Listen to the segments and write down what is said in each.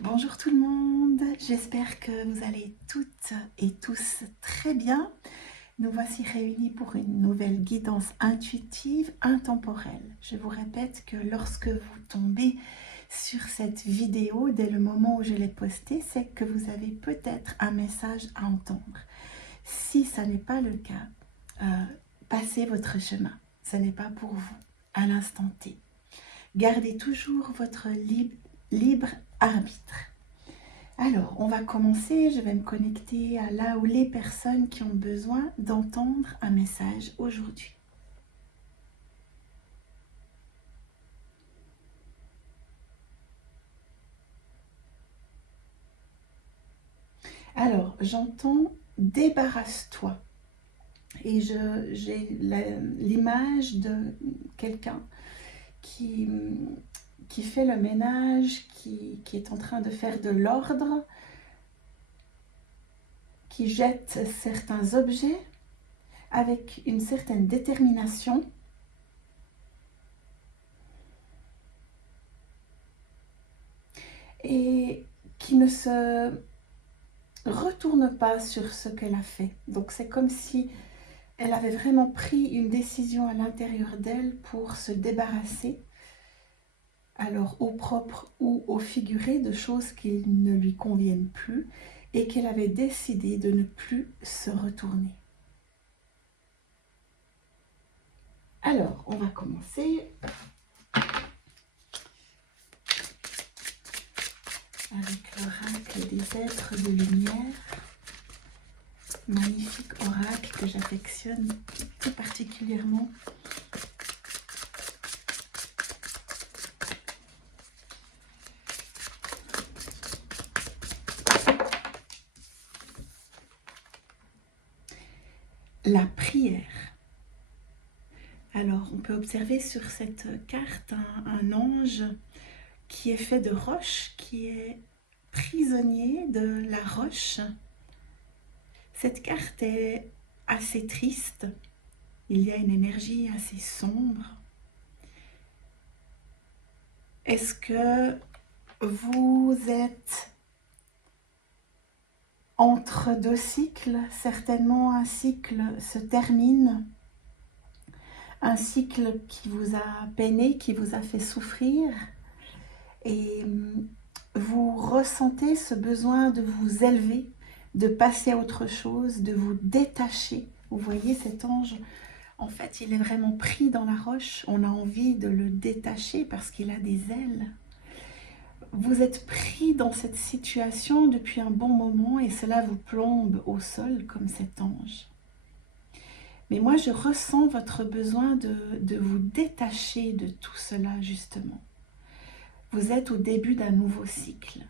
Bonjour tout le monde, j'espère que vous allez toutes et tous très bien. Nous voici réunis pour une nouvelle guidance intuitive intemporelle. Je vous répète que lorsque vous tombez sur cette vidéo dès le moment où je l'ai postée, c'est que vous avez peut-être un message à entendre. Si ce n'est pas le cas, passez votre chemin. Ce n'est pas pour vous à l'instant T. Gardez toujours votre libre arbitre. Alors, on va commencer. Je vais me connecter à là où les personnes qui ont besoin d'entendre un message aujourd'hui. Alors, j'entends débarrasse-toi. Et j'ai l'image de quelqu'un qui, qui fait le ménage, qui est en train de faire de l'ordre, qui jette certains objets avec une certaine détermination. Et qui ne se retourne pas sur ce qu'elle a fait. Donc c'est comme si elle avait vraiment pris une décision à l'intérieur d'elle pour se débarrasser, alors au propre ou au figuré, de choses qui ne lui conviennent plus et qu'elle avait décidé de ne plus se retourner. Alors, on va commencer avec l'oracle des êtres de lumière. Magnifique oracle que j'affectionne tout particulièrement. La prière. Alors, on peut observer sur cette carte un ange qui est fait de roche, qui est prisonnier de la roche. Cette carte est assez triste. Il y a une énergie assez sombre. Est-ce que vous êtes entre deux cycles? Certainement, un cycle se termine. Un cycle qui vous a peiné, qui vous a fait souffrir. Et vous ressentez ce besoin de vous élever, de passer à autre chose, de vous détacher. Vous voyez cet ange, en fait, il est vraiment pris dans la roche. On a envie de le détacher parce qu'il a des ailes. Vous êtes pris dans cette situation depuis un bon moment et cela vous plombe au sol comme cet ange. Mais moi, je ressens votre besoin de vous détacher de tout cela, justement. Vous êtes au début d'un nouveau cycle.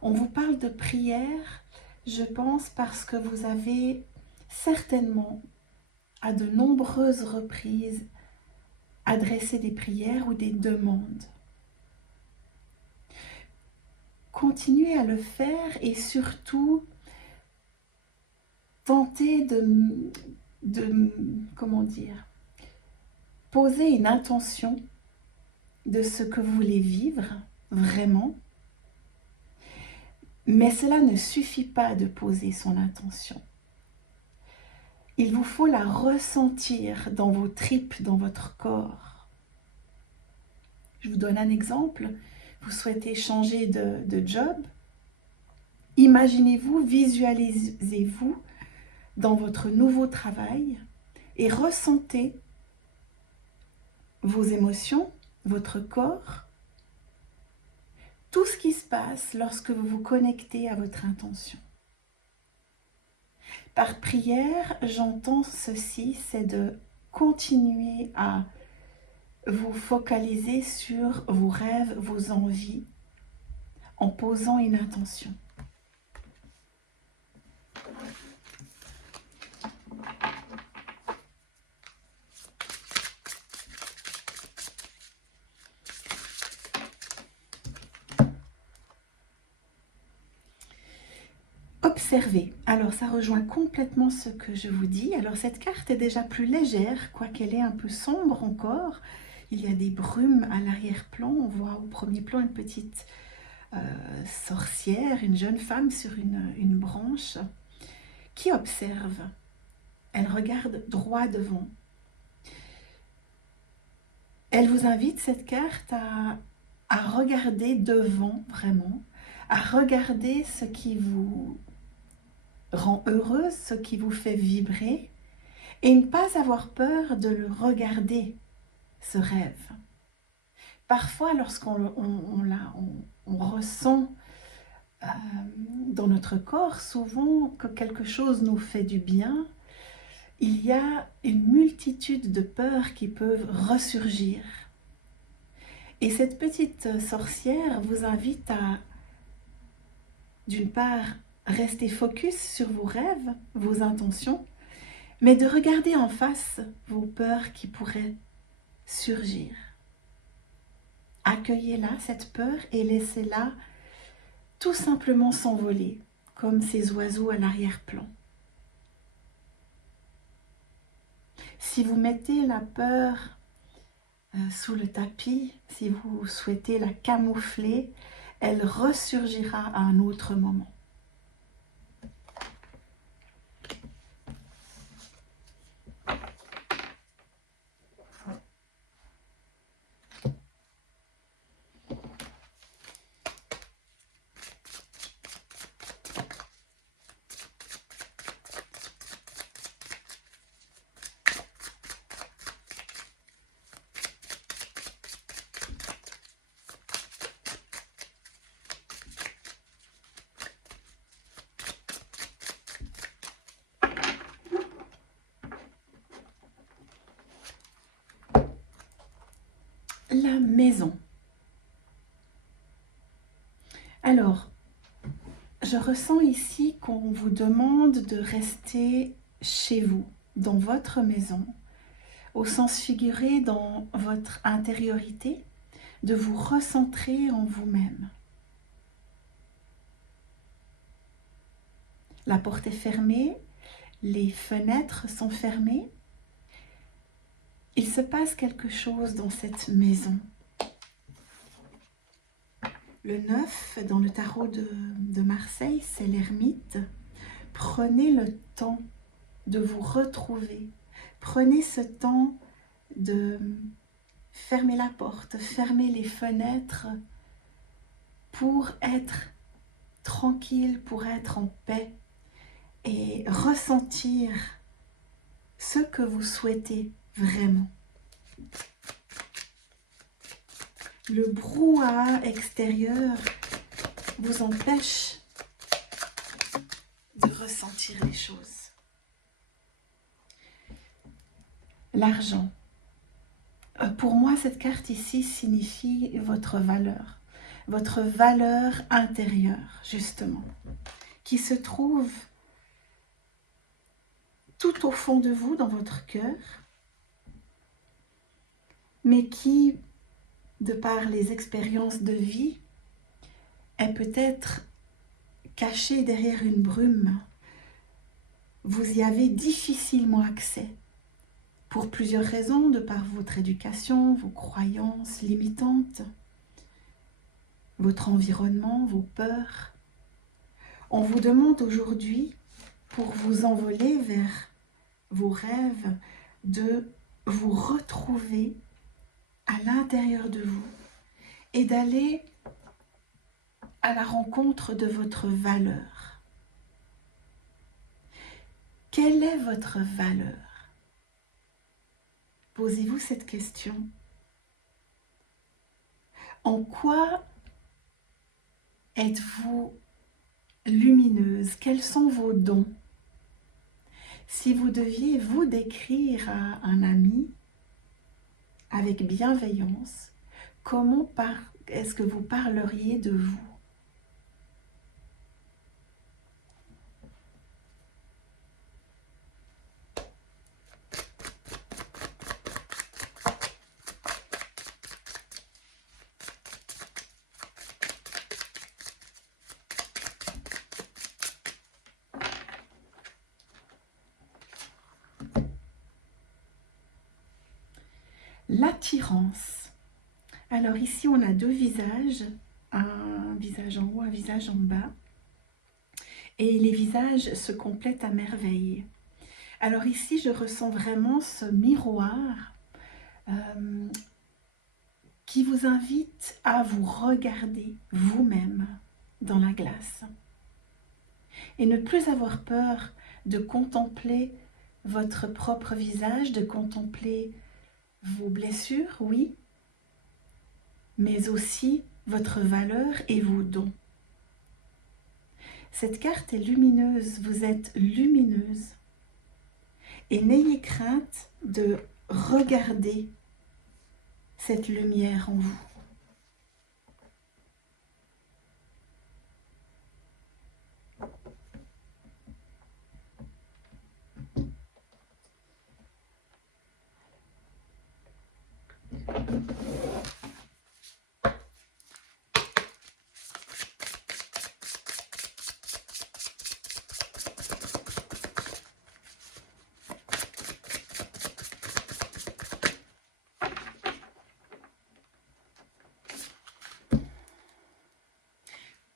On vous parle de prière, je pense, parce que vous avez certainement, à de nombreuses reprises, adressé des prières ou des demandes. Continuez à le faire et surtout, tentez comment dire, poser une intention de ce que vous voulez vivre, vraiment. Mais cela ne suffit pas de poser son intention. Il vous faut la ressentir dans vos tripes, dans votre corps. Je vous donne un exemple. Vous souhaitez changer de job. Imaginez-vous, visualisez-vous dans votre nouveau travail et ressentez vos émotions, votre corps, tout ce qui se passe lorsque vous vous connectez à votre intention. Par prière, j'entends ceci, c'est de continuer à vous focaliser sur vos rêves, vos envies, en posant une intention. Observez. Alors, ça rejoint complètement ce que je vous dis. Alors, cette carte est déjà plus légère, quoiqu'elle est un peu sombre encore. Il y a des brumes à l'arrière-plan. On voit au premier plan une petite sorcière, une jeune femme sur une branche qui observe. Elle regarde droit devant. Elle vous invite, cette carte, à regarder devant, vraiment, à regarder ce qui vous rend heureuse, ce qui vous fait vibrer, et ne pas avoir peur de le regarder, ce rêve. Parfois, lorsqu'on on ressent dans notre corps, souvent, que quelque chose nous fait du bien, il y a une multitude de peurs qui peuvent ressurgir. Et cette petite sorcière vous invite à, d'une part, rester focus sur vos rêves, vos intentions, mais de regarder en face vos peurs qui pourraient surgir. Accueillez-la, cette peur, et laissez-la tout simplement s'envoler, comme ces oiseaux à l'arrière-plan. Si vous mettez la peur sous le tapis, si vous souhaitez la camoufler, elle ressurgira à un autre moment. La maison. Alors, je ressens ici qu'on vous demande de rester chez vous, dans votre maison, au sens figuré dans votre intériorité, de vous recentrer en vous-même. La porte est fermée, les fenêtres sont fermées. Il se passe quelque chose dans cette maison. Le 9, dans le tarot de Marseille, c'est l'ermite. Prenez le temps de vous retrouver. Prenez ce temps de fermer la porte, fermer les fenêtres pour être tranquille, pour être en paix et ressentir ce que vous souhaitez vraiment. Le brouhaha extérieur vous empêche de ressentir les choses. L'argent. Pour moi, cette carte ici signifie votre valeur intérieure, justement, qui se trouve tout au fond de vous, dans votre cœur, mais qui, de par les expériences de vie, est peut-être cachée derrière une brume. Vous y avez difficilement accès, pour plusieurs raisons, de par votre éducation, vos croyances limitantes, votre environnement, vos peurs. On vous demande aujourd'hui, pour vous envoler vers vos rêves, de vous retrouver à l'intérieur de vous et d'aller à la rencontre de votre valeur. Quelle est votre valeur? Posez-vous cette question. En quoi êtes-vous lumineuse? Quels sont vos dons? Si vous deviez vous décrire à un ami avec bienveillance, comment est-ce que vous parleriez de vous? L'attirance. Alors ici, on a deux visages, un visage visage en haut, un visage en bas. Et les visages se complètent à merveille. Alors ici, je ressens vraiment ce miroir qui vous invite à vous regarder vous-même dans la glace. Et ne plus avoir peur de contempler votre propre visage, de contempler vos blessures, oui, mais aussi votre valeur et vos dons. Cette carte est lumineuse, vous êtes lumineuse. Et n'ayez crainte de regarder cette lumière en vous.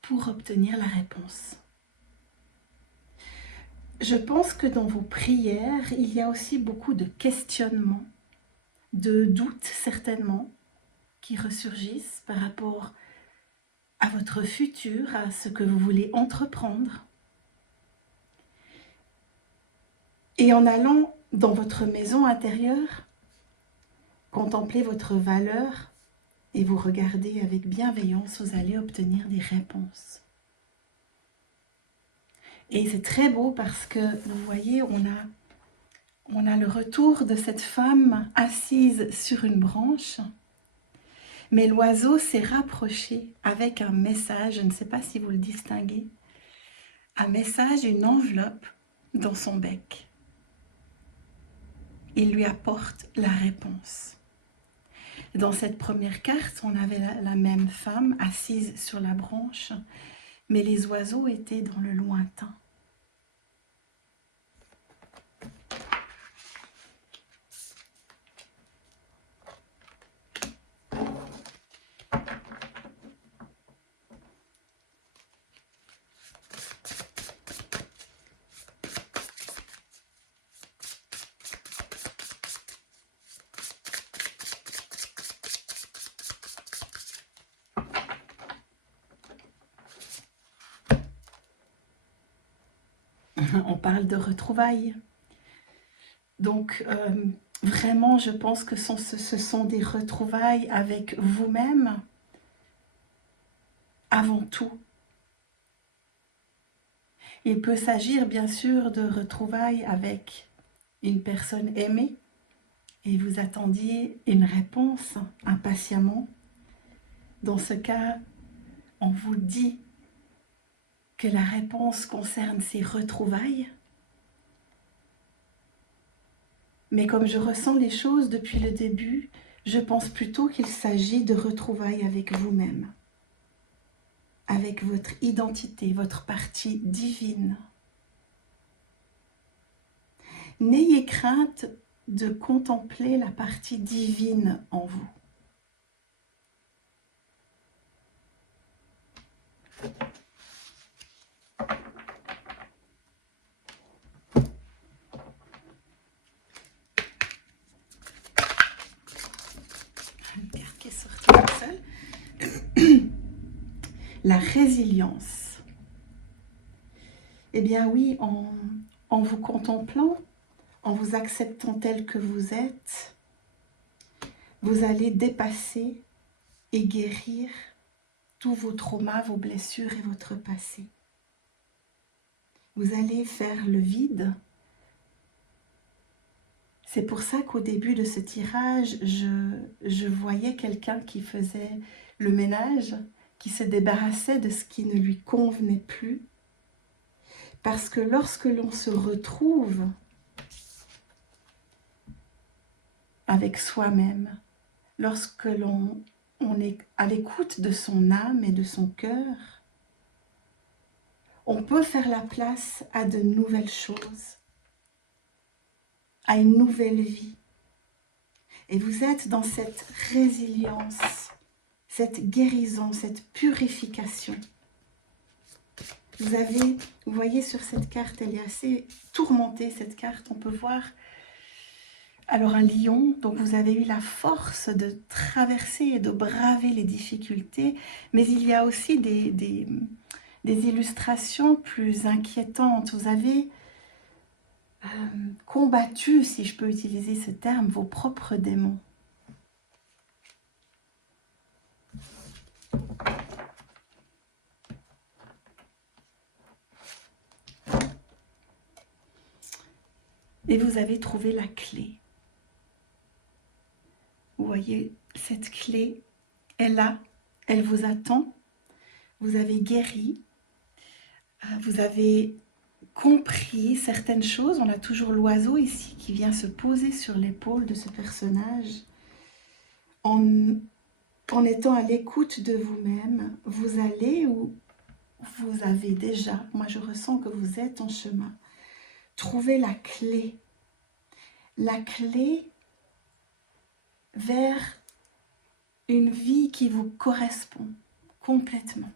Pour obtenir la réponse. Je pense que dans vos prières, il y a aussi beaucoup de questionnements, de doutes certainement, qui ressurgissent par rapport à votre futur, à ce que vous voulez entreprendre. Et en allant dans votre maison intérieure, contempler votre valeur et vous regarder avec bienveillance, vous allez obtenir des réponses. Et c'est très beau parce que, vous voyez, on a le retour de cette femme assise sur une branche, mais l'oiseau s'est rapproché avec un message, je ne sais pas si vous le distinguez, un message, une enveloppe dans son bec. Il lui apporte la réponse. Dans cette première carte, on avait la même femme assise sur la branche, mais les oiseaux étaient dans le lointain. On parle de retrouvailles. Donc, vraiment, je pense que ce sont des retrouvailles avec vous-même, avant tout. Il peut s'agir, bien sûr, de retrouvailles avec une personne aimée, et vous attendiez une réponse impatiemment. Dans ce cas, on vous dit que la réponse concerne ces retrouvailles. Mais comme je ressens les choses depuis le début, je pense plutôt qu'il s'agit de retrouvailles avec vous-même, avec votre identité, votre partie divine. N'ayez crainte de contempler la partie divine en vous. Une carte qui est sortie toute seule. La résilience. Eh bien oui, en vous contemplant, en vous acceptant tel que vous êtes, vous allez dépasser et guérir tous vos traumas, vos blessures et votre passé. Vous allez faire le vide. C'est pour ça qu'au début de ce tirage, je voyais quelqu'un qui faisait le ménage, qui se débarrassait de ce qui ne lui convenait plus. Parce que lorsque l'on se retrouve avec soi-même, lorsque l'on est à l'écoute de son âme et de son cœur, on peut faire la place à de nouvelles choses, à une nouvelle vie. Et vous êtes dans cette résilience, cette guérison, cette purification. Vous voyez sur cette carte, elle est assez tourmentée cette carte, on peut voir alors un lion, donc vous avez eu la force de traverser et de braver les difficultés, mais il y a aussi des illustrations plus inquiétantes. Vous avez combattu, si je peux utiliser ce terme, vos propres démons. Et vous avez trouvé la clé. Vous voyez, cette clé est là, elle vous attend. Vous avez guéri, vous avez compris certaines choses. On a toujours l'oiseau ici qui vient se poser sur l'épaule de ce personnage. En étant à l'écoute de vous-même, vous allez où vous avez déjà, moi je ressens que vous êtes en chemin, trouver la clé vers une vie qui vous correspond complètement.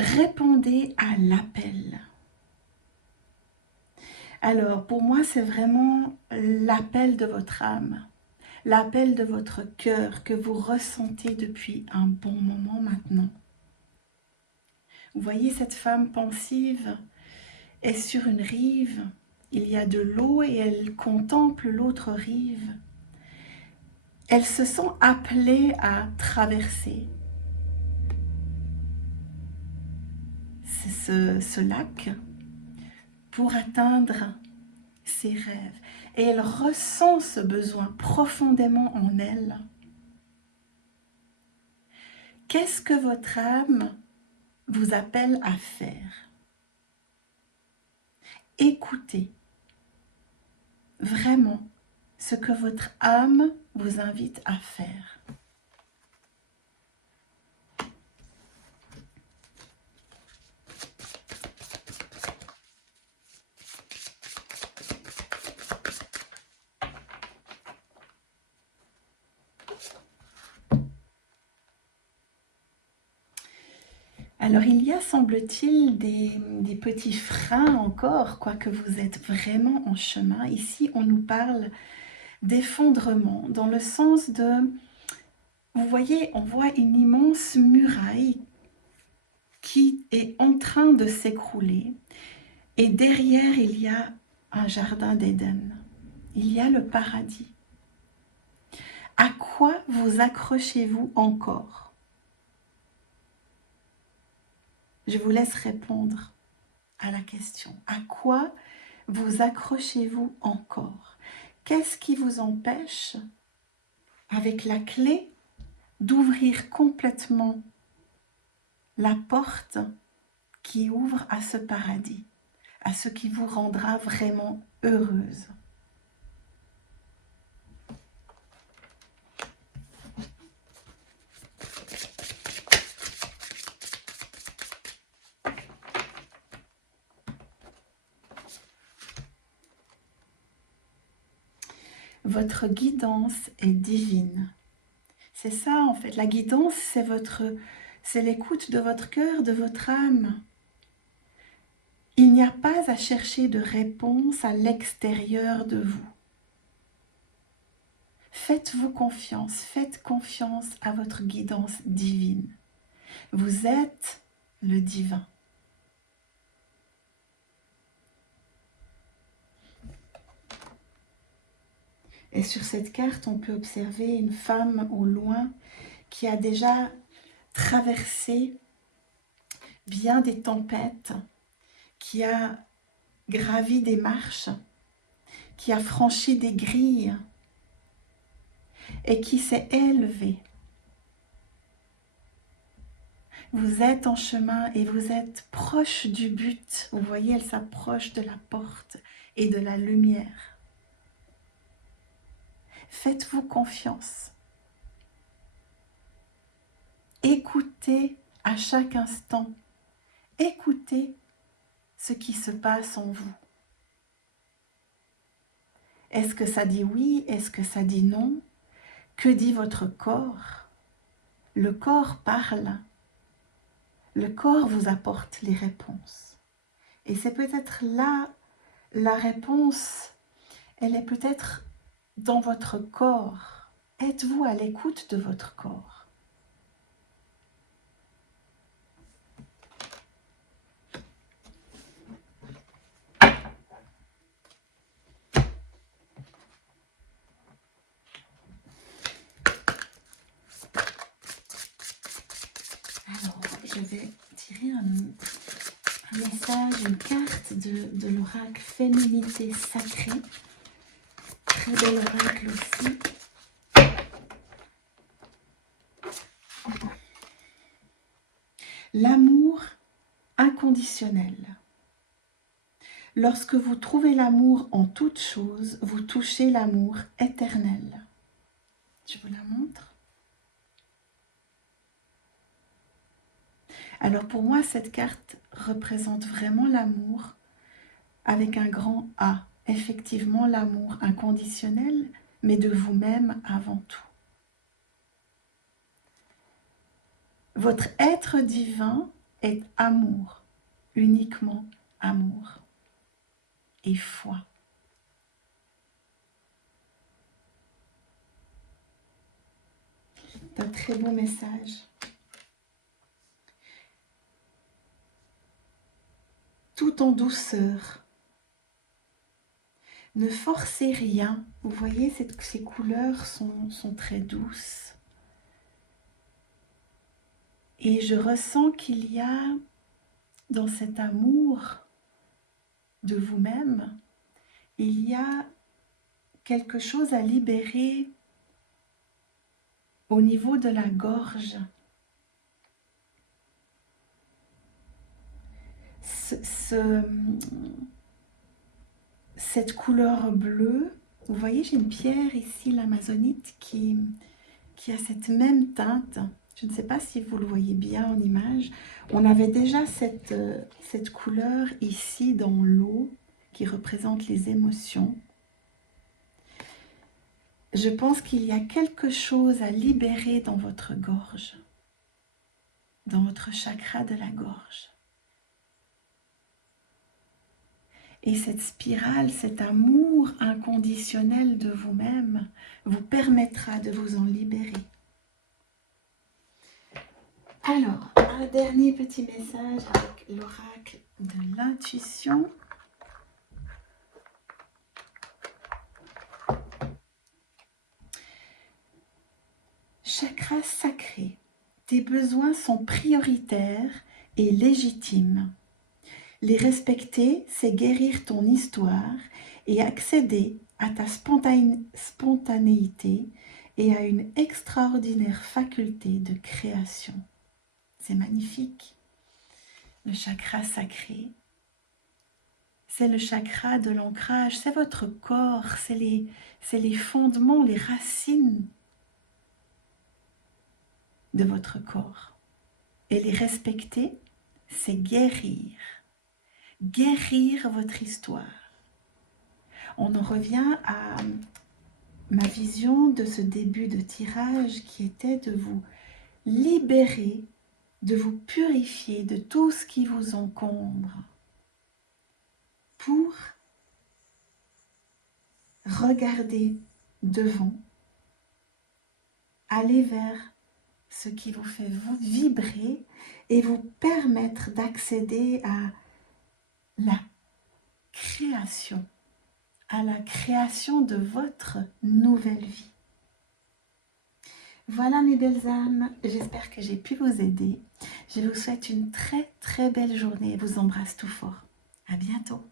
Répondez à l'appel. Alors, pour moi, c'est vraiment l'appel de votre âme, l'appel de votre cœur que vous ressentez depuis un bon moment maintenant. Vous voyez cette femme pensive est sur une rive, il y a de l'eau et elle contemple l'autre rive. Elle se sent appelée à traverser ce lac pour atteindre ses rêves. Et elle ressent ce besoin profondément en elle. Qu'est-ce que votre âme vous appelle à faire? Écoutez vraiment ce que votre âme vous invite à faire. Alors il y a, semble-t-il, des petits freins encore, quoique vous êtes vraiment en chemin. Ici, on nous parle d'effondrement, dans le sens de, vous voyez, on voit une immense muraille qui est en train de s'écrouler. Et derrière, il y a un jardin d'Éden. Il y a le paradis. À quoi vous accrochez-vous encore ? Je vous laisse répondre à la question. À quoi vous accrochez-vous encore? Qu'est-ce qui vous empêche, avec la clé, d'ouvrir complètement la porte qui ouvre à ce paradis, à ce qui vous rendra vraiment heureuse? Votre guidance est divine. C'est ça en fait, la guidance, c'est l'écoute de votre cœur, de votre âme. Il n'y a pas à chercher de réponse à l'extérieur de vous. Faites-vous confiance, faites confiance à votre guidance divine. Vous êtes le divin. Et sur cette carte, on peut observer une femme au loin qui a déjà traversé bien des tempêtes, qui a gravi des marches, qui a franchi des grilles et qui s'est élevée. Vous êtes en chemin et vous êtes proche du but. Vous voyez, elle s'approche de la porte et de la lumière. Faites-vous confiance. Écoutez à chaque instant. Écoutez ce qui se passe en vous. Est-ce que ça dit oui? Est-ce que ça dit non? Que dit votre corps? Le corps parle. Le corps vous apporte les réponses. Et c'est peut-être là, la réponse, elle est peut-être dans votre corps. Êtes-vous à l'écoute de votre corps? Alors, je vais tirer un message, une carte de l'oracle Féminité Sacrée. Très bel oracle aussi. L'amour inconditionnel. Lorsque vous trouvez l'amour en toute chose, vous touchez l'amour éternel. Je vous la montre. Alors pour moi, cette carte représente vraiment l'amour avec un grand A. Effectivement, l'amour inconditionnel, mais de vous-même avant tout. Votre être divin est amour, uniquement amour et foi. C'est un très beau message. Tout en douceur. Ne forcez rien. Vous voyez, ces couleurs sont très douces. Et je ressens qu'il y a dans cet amour de vous-même, il y a quelque chose à libérer au niveau de la gorge. Cette couleur bleue, vous voyez, j'ai une pierre ici, l'amazonite, qui a cette même teinte. Je ne sais pas si vous le voyez bien en image. On avait déjà cette couleur ici dans l'eau qui représente les émotions. Je pense qu'il y a quelque chose à libérer dans votre gorge, dans votre chakra de la gorge. Et cette spirale, cet amour inconditionnel de vous-même vous permettra de vous en libérer. Alors, un dernier petit message avec l'oracle de l'intuition. Chakra sacré, tes besoins sont prioritaires et légitimes. Les respecter, c'est guérir ton histoire et accéder à ta spontanéité et à une extraordinaire faculté de création. C'est magnifique. Le chakra sacré, c'est le chakra de l'ancrage, c'est votre corps, c'est les fondements, les racines de votre corps. Et les respecter, c'est guérir. Guérir votre histoire. On en revient à ma vision de ce début de tirage qui était de vous libérer, de vous purifier de tout ce qui vous encombre pour regarder devant, aller vers ce qui vous fait vibrer et vous permettre d'accéder à la création de votre nouvelle vie. Voilà mes belles âmes, j'espère que j'ai pu vous aider. Je vous souhaite une très très belle journée et vous embrasse tout fort. À bientôt.